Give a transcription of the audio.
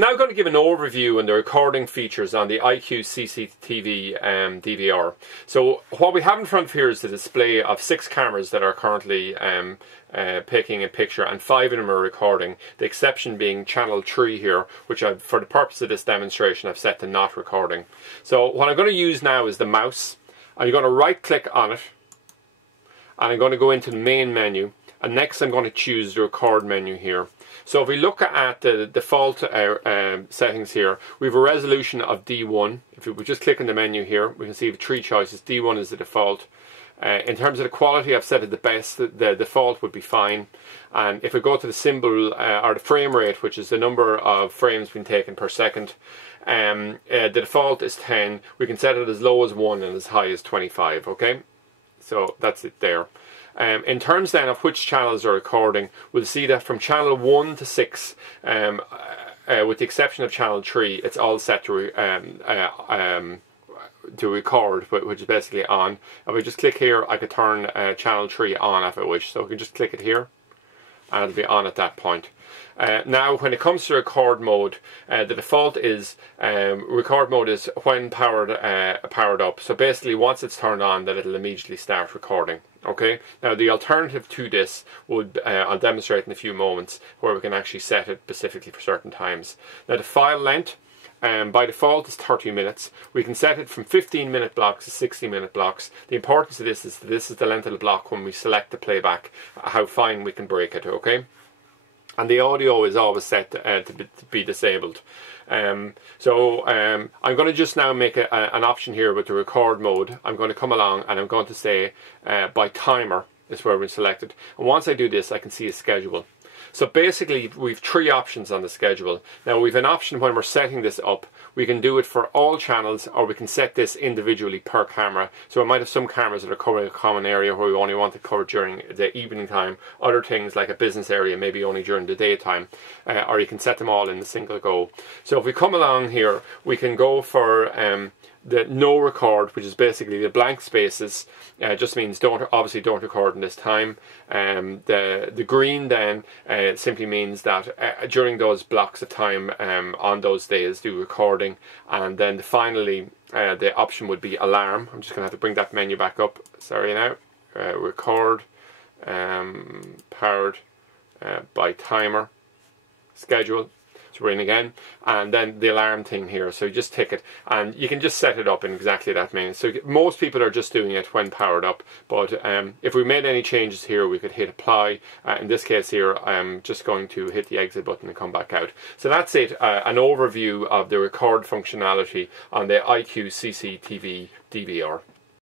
Now I'm going to give an overview on the recording features on the iQOO CCTV DVR. So what we have in front of here is the display of 6 cameras that are currently taking a picture, and 5 of them are recording, the exception being channel 3 here, which I've, for the purpose of this demonstration, I've set to not recording. So what I'm going to use now is the mouse. I'm going to right click on it and I'm going to go into the main menu, and next I'm going to choose the record menu here. So if we look at the default settings here, we have a resolution of D1. If we just click on the menu here, we can see we have 3 choices. D1 is the default. In terms of the quality, I've set it the best. The default would be fine. And if we go to the symbol or the frame rate, which is the number of frames being taken per second, the default is 10. We can set it as low as 1 and as high as 25. Okay, so that's it there. In terms then of which channels are recording, we'll see that from channel 1 to 6, with the exception of channel 3, it's all set to record, which is basically on. If I just click here, I could turn channel 3 on if I wish. So I can just click it here and it'll be on at that point. Now when it comes to record mode, the default is record mode is when powered up. So basically once it's turned on, that it'll immediately start recording. Okay, now the alternative to this would, I'll demonstrate in a few moments, where we can actually set it specifically for certain times. Now the file length, by default is 30 minutes. We can set it from 15-minute blocks to 60-minute blocks. The importance of this is that this is the length of the block when we select the playback, how fine we can break it, okay? And the audio is always set to be disabled. I'm going to just now make an option here with the record mode. I'm going to come along and I'm going to say by timer is where we select it. And once I do this, I can see a schedule. So basically we've 3 options on the schedule. Now we've an option when we're setting this up. We can do it for all channels, or we can set this individually per camera. So we might have some cameras that are covering a common area where we only want to cover during the evening time. Other things like a business area maybe only during the daytime. Or you can set them all in a single go. So if we come along here, we can go for the no record, which is basically the blank spaces. Just means obviously don't record in this time. The green then simply means that during those blocks of time on those days do recording. And then finally the option would be alarm. I'm just going to have to bring that menu back up. Sorry now. Record, powered by timer, schedule. So we're in again, and then the alarm thing here. So you just tick it, and you can just set it up in exactly that manner. So most people are just doing it when powered up, but if we made any changes here, we could hit apply. In this case here, I'm just going to hit the exit button and come back out. So that's it, an overview of the record functionality on the iQOO CCTV DVR.